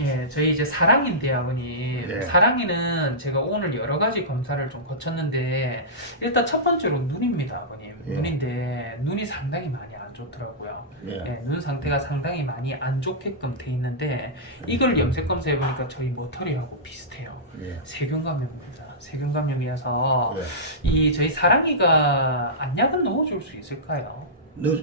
예, 저희 이제 사랑인데 아버님, 예. 사랑이는 제가 오늘 여러 가지 검사를 좀 거쳤는데 일단 첫 번째로 눈입니다, 아버님. 예. 눈인데 눈이 상당히 많이 안 좋더라고요. 예. 예, 눈 상태가 상당히 많이 안 좋게끔 돼 있는데 이걸 염색 검사해 보니까 저희 머터리하고 비슷해요. 예. 세균 감염입니다. 세균 감염이어서 예. 이 저희 사랑이가 안약은 넣어줄 수 있을까요?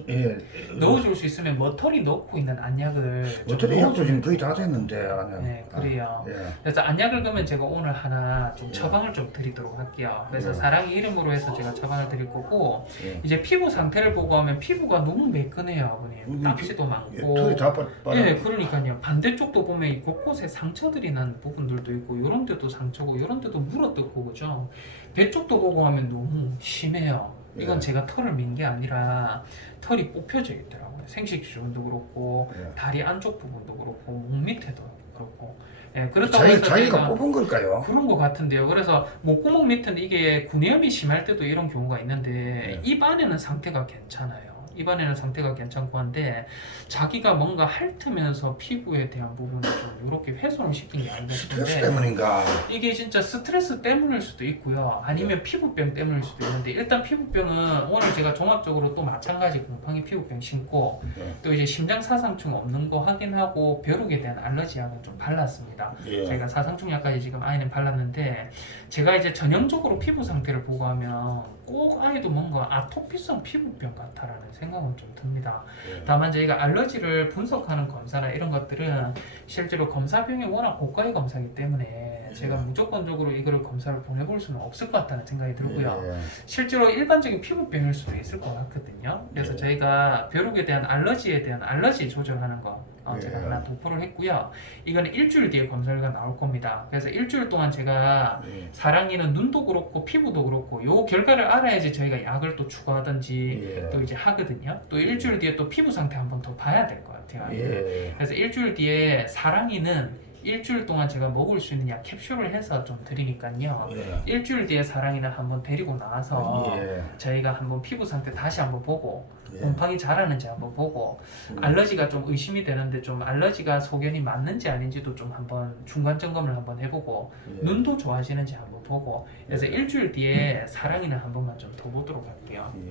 예. 넣어줄 수 있으면 머터리 넣고 있는 안약을 좀 어차피 약도 넣어주면 지금 거의 다 됐는데 안에. 네, 그래요. 예. 그래서 안약을 그러면 제가 오늘 하나 좀 예. 처방을 좀 드리도록 할게요. 그래서 예. 사랑이 이름으로 해서 제가 처방을 드릴 거고 예. 이제 피부 상태를 보고 하면 피부가 너무 매끈해요, 아버님. 땀씨도 예, 많고. 털이 다 빠져. 예, 그러니까요. 반대쪽도 보면 이 곳곳에 상처들이 난 부분들도 있고 이런 데도 상처고 이런 데도 물어뜯고 그죠. 배 쪽도 보고 하면 너무 심해요. 이건 예. 제가 털을 민 게 아니라 털이 뽑혀져 있더라고요. 생식 주변도 그렇고 예. 다리 안쪽 부분도 그렇고 목 밑에도 그렇고. 예, 그렇다고 자기, 해서 자기가 제가 뽑은 걸까요? 그런 것 같은데요. 그래서 목구멍 밑은 이게 구내염이 심할 때도 이런 경우가 있는데 네. 입 안에는 상태가 괜찮아요. 입 안에는 상태가 괜찮고 한데 자기가 뭔가 핥으면서 피부에 대한 부분을 좀 이렇게 훼손을 시킨 게 아닌가 스트레스 싶은데 때문인가? 이게 진짜 스트레스 때문일 수도 있고요. 아니면 피부병 때문일 수도 있는데 일단 피부병은 오늘 제가 종합적으로 또 마찬가지 곰팡이 피부병 심고 예. 또 이제 심장 사상충 없는 거 확인하고 벼룩에 대한 알러지 약을 좀 발랐습니다. 예. 저희가 사상충 약까지 지금 아이는 발랐는데 제가 이제 전형적으로 피부 상태를 보고 하면 꼭 아이도 뭔가 아토피성 피부병 같다라는 생각은 좀 듭니다. 예. 다만 저희가 알러지를 분석하는 검사나 이런 것들은 실제로 검사 비용이 워낙 고가의 검사이기 때문에 제가 무조건적으로 이거를 검사를 보내볼 수는 없을 것 같다는 생각이 들고요. 예. 실제로 일반적인 피부병일 수도 있을 것 같거든요. 그래서 예. 저희가 벼룩에 대한 알러지에 대한 알러지 조절하는 거 제가 예. 하나 도포를 했고요. 이거는 일주일 뒤에 검사가 나올 겁니다. 그래서 일주일 동안 제가 예. 사랑이는 눈도 그렇고 피부도 그렇고 요 결과를 알아야지 저희가 약을 또 추가하든지 예. 또 이제 하거든요. 또 일주일 뒤에 또 피부 상태 한번 더 봐야 될 것 같아요. 예. 그래서 일주일 뒤에 사랑이는 일주일 동안 제가 먹을 수 있는 약 캡슐을 해서 좀 드리니까요. 예. 일주일 뒤에 사랑이는 한번 데리고 나와서 예. 저희가 한번 피부 상태 다시 한번 보고 예. 곰팡이 자라는지 한번 보고 알러지가 좀 의심이 되는데 좀 알러지가 소견이 맞는지 아닌지도 좀 한번 중간 점검을 한번 해보고 예. 눈도 좋아지는지 한번 보고 그래서 예. 일주일 뒤에 사랑이는 한 번만 좀 더 보도록 할게요. 예.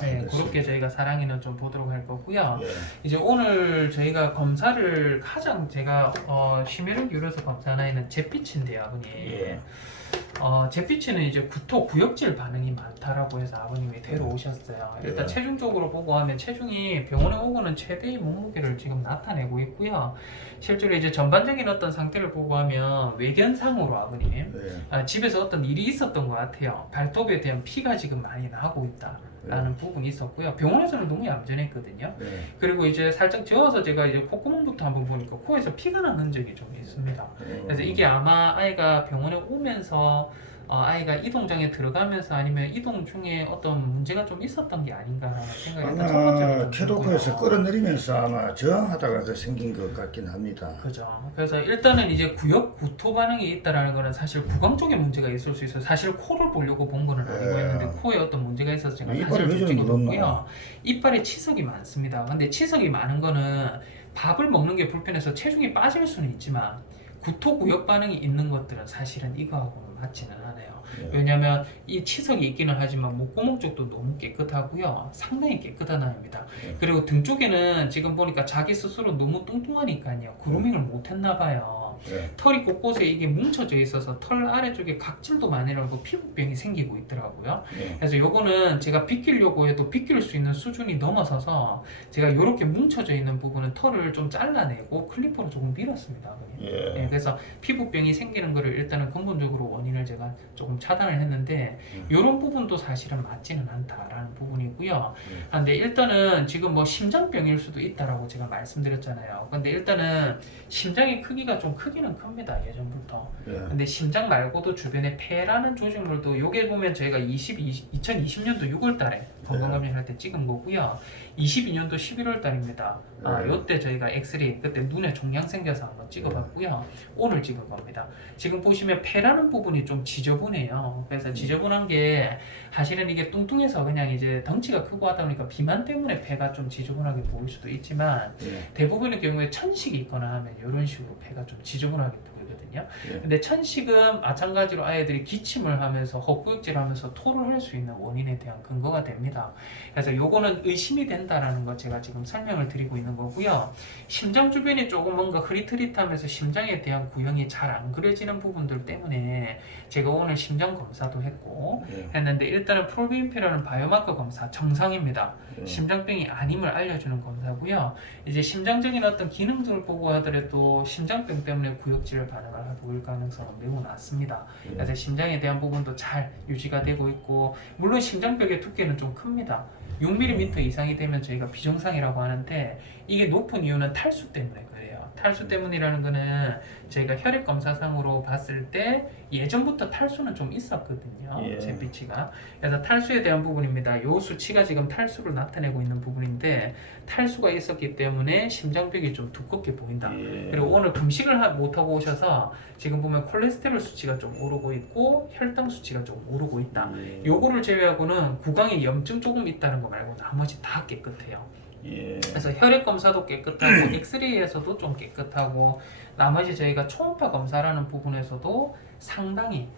네, 알겠습니다. 그렇게 저희가 사랑이는 좀 보도록 할 거고요. 예. 이제 오늘 저희가 검사를 가장 제가 심혈을 기울여서 검사하는 애는 잿빛인데요, 아버님. 예. 잿빛은 이제 구토 구역질 반응이 많다라고 해서 아버님이 데려오셨어요. 일단 예. 체중적으로 보고 하면 체중이 병원에 오고는 최대의 몸무게를 지금 나타내고 있고요. 실제로 이제 전반적인 어떤 상태를 보고 하면 외견상으로 아버님 예. 집에서 어떤 일이 있었던 것 같아요. 발톱에 대한 피가 지금 많이 나고 있다라는 부분이 있었고요. 병원에서는 너무 얌전했거든요. 예. 그리고 이제 살짝 재워서 제가 이제 콧구멍부터 한번 보니까 코에서 피가 나는 흔적이 좀 있습니다. 그래서 이게 아마 아이가 병원에 오면서 아이가 이동장에 들어가면서 아니면 이동 중에 어떤 문제가 좀 있었던 게 아닌가 하는 생각이 일단 첫 번째로 아마 좀 캐도코에서 들고요. 끌어내리면서 아마 저항하다가 그 생긴 것 같긴 합니다. 그죠. 그래서 일단은 이제 구역 구토 반응이 있다라는 거는 사실 구강 쪽에 문제가 있을 수 있어요. 사실 코를 보려고 본 거는 아니고 예. 했는데 코에 어떤 문제가 있어서 제가 이빨이 사진을 왜 좀 저리 찍어봤고요. 늘었나? 이빨에 치석이 많습니다. 근데 치석이 많은 거는 밥을 먹는 게 불편해서 체중이 빠질 수는 있지만 구토 구역 반응이 있는 것들은 사실은 이거하고는 맞지는 않아요. 예. 왜냐하면 이 치석이 있기는 하지만 목구멍 쪽도 너무 깨끗하고요. 상당히 깨끗한 아이입니다. 예. 그리고 등 쪽에는 지금 보니까 자기 스스로 너무 뚱뚱하니까요. 그루밍을 못했나 봐요. 예. 털이 곳곳에 이게 뭉쳐져 있어서 털 아래쪽에 각질도 많이 나고 피부병이 생기고 있더라고요. 예. 그래서 요거는 제가 빗기려고 해도 빗길 수 있는 수준이 넘어서서 제가 요렇게 뭉쳐져 있는 부분은 털을 좀 잘라내고 클리퍼로 조금 밀었습니다. 예. 그래서 피부병이 생기는 거를 일단은 근본적으로 원인을 제가 조금 차단을 했는데 요런 부분도 사실은 맞지는 않다라는 부분이고요. 근데 일단은 지금 뭐 심장병일 수도 있다라고 제가 말씀드렸잖아요. 근데 일단은 심장의 크기가 좀 크기는 큽니다. 예전부터. 예. 근데 심장 말고도 주변에 폐라는 조직물도 요게 보면 저희가 2020년도 6월 달에 건강검진할 때 찍은 거고요. 22년도 11월 달입니다. 네. 요때 저희가 엑스레이 그때 눈에 종양 생겨서 한번 찍어봤고요. 오늘 찍은 겁니다. 지금 보시면 폐라는 부분이 좀 지저분해요. 그래서 지저분한 게 사실은 이게 뚱뚱해서 그냥 이제 덩치가 크고 하다 보니까 비만 때문에 폐가 좀 지저분하게 보일 수도 있지만 예. 대부분의 경우에 천식이 있거나 하면 이런 식으로 폐가 좀 지저분하게 보이거든요. 예. 근데 천식은 마찬가지로 아이들이 기침을 하면서 헛구역질을 하면서 토를 할 수 있는 원인에 대한 근거가 됩니다. 그래서 요거는 의심이 된다라는 거 제가 지금 설명을 드리고 있는 거고요. 심장 주변이 조금 뭔가 흐릿흐릿하면서 심장에 대한 구형이 잘 안 그려지는 부분들 때문에 제가 오늘 심장 검사도 했고 예. 했는데 일단은 프로비인피라는 바이오마커 검사 정상입니다. 예. 심장병이 아님을 알려주는 검사고요. 이제 심장적인 어떤 기능들을 보고 하더라도 심장병 때문에 구역질 반응을 보일 가능성은 매우 낮습니다. 예. 그래서 심장에 대한 부분도 잘 유지가 되고 있고 물론 심장벽의 두께는 좀 큽니다. 6mm 이상이 되면 저희가 비정상이라고 하는데 이게 높은 이유는 탈수 때문에 그래요. 탈수 때문이라는 거는 저희가 혈액 검사상으로 봤을 때 예전부터 탈수는 좀 있었거든요. 예. zet피치가. 그래서 탈수에 대한 부분입니다. 요 수치가 지금 탈수를 나타내고 있는 부분인데 탈수가 있었기 때문에 심장벽이 좀 두껍게 보인다. 예. 그리고 오늘 금식을 못하고 오셔서 지금 보면 콜레스테롤 수치가 좀 오르고 있고 혈당 수치가 좀 오르고 있다. 예. 요거를 제외하고는 구강에 염증 조금 있다는 거 말고 나머지 다 깨끗해요. 예. 그래서 혈액 검사도 깨끗하고 엑스레이에서도 좀 깨끗하고 나머지 저희가 초음파 검사라는 부분에서도 상당히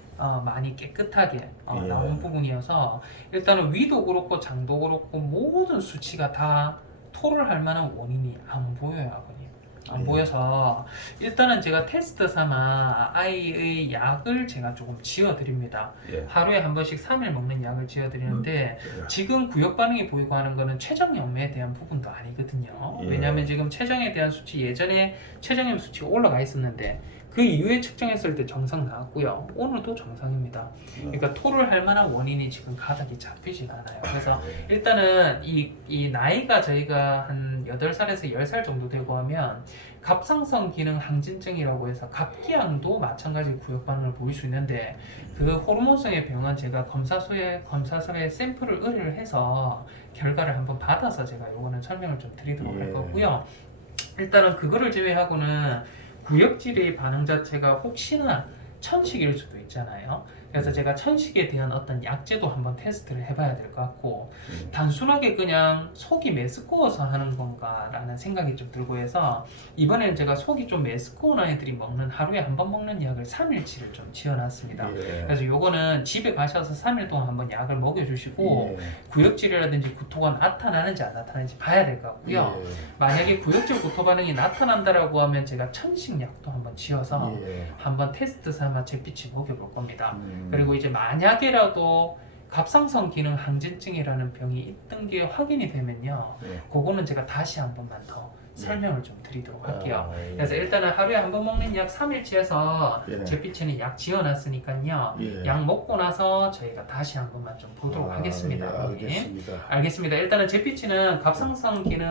많이 깨끗하게 예. 나온 부분이어서 일단은 위도 그렇고 장도 그렇고 모든 수치가 다 토를 할 만한 원인이 안 보여요, 아버님. 안 예. 보여서 일단은 제가 테스트 삼아 아이의 약을 제가 조금 지어드립니다. 예. 하루에 한 번씩 3일 먹는 약을 지어드리는데 예. 지금 구역 반응이 보이고 하는 거는 췌장염에 대한 부분도 아니거든요. 예. 왜냐하면 지금 췌장에 대한 수치 예전에 췌장염 수치가 올라가 있었는데 그 이후에 측정했을 때 정상 나왔고요. 오늘도 정상입니다. 그러니까 토를 할 만한 원인이 지금 가닥이 잡히지가 않아요. 그래서 일단은 이 나이가 저희가 한 8살에서 10살 정도 되고 하면 갑상선 기능 항진증이라고 해서 갑기양도 마찬가지 구역 반응을 보일 수 있는데 그 호르몬성의 병은 제가 검사소에 샘플을 의뢰를 해서 결과를 한번 받아서 제가 요거는 설명을 좀 드리도록 할 예. 거고요. 일단은 그거를 제외하고는 구역질의 반응 자체가 혹시나 천식일 수도 있잖아요. 그래서 제가 천식에 대한 어떤 약제도 한번 테스트를 해봐야 될 것 같고 단순하게 그냥 속이 메스꺼워서 하는 건가 라는 생각이 좀 들고 해서 이번에는 제가 속이 좀 메스꺼운 아이들이 먹는 하루에 한 번 먹는 약을 3일치를 좀 지어놨습니다. 예. 그래서 요거는 집에 가셔서 3일 동안 한번 약을 먹여주시고 예. 구역질이라든지 구토가 나타나는지 안 나타나는지 봐야 될 것 같고요. 예. 만약에 구역질 구토 반응이 나타난다라고 하면 제가 천식약도 한번 지어서 예. 한번 테스트 삼아 잿빛이 먹여볼 겁니다. 음. 그리고 이제 만약에라도 갑상선 기능 항진증이라는 병이 있던 게 확인이 되면요, 예. 그거는 제가 다시 한 번만 더 설명을 좀 드리도록 할게요. 예. 그래서 일단은 하루에 한 번 먹는 약 3일치에서 예. 잿빛에는 약 지어놨으니까요. 예. 약 먹고 나서 저희가 다시 한 번만 좀 보도록 하겠습니다. 예. 아버님. 알겠습니다. 알겠습니다. 일단은 잿빛이는 갑상선 기능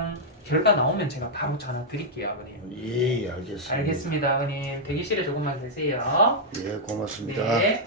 결과 나오면 제가 바로 전화 드릴게요, 아버님. 예, 알겠습니다. 알겠습니다, 아버님. 대기실에 조금만 계세요. 예, 고맙습니다. 네.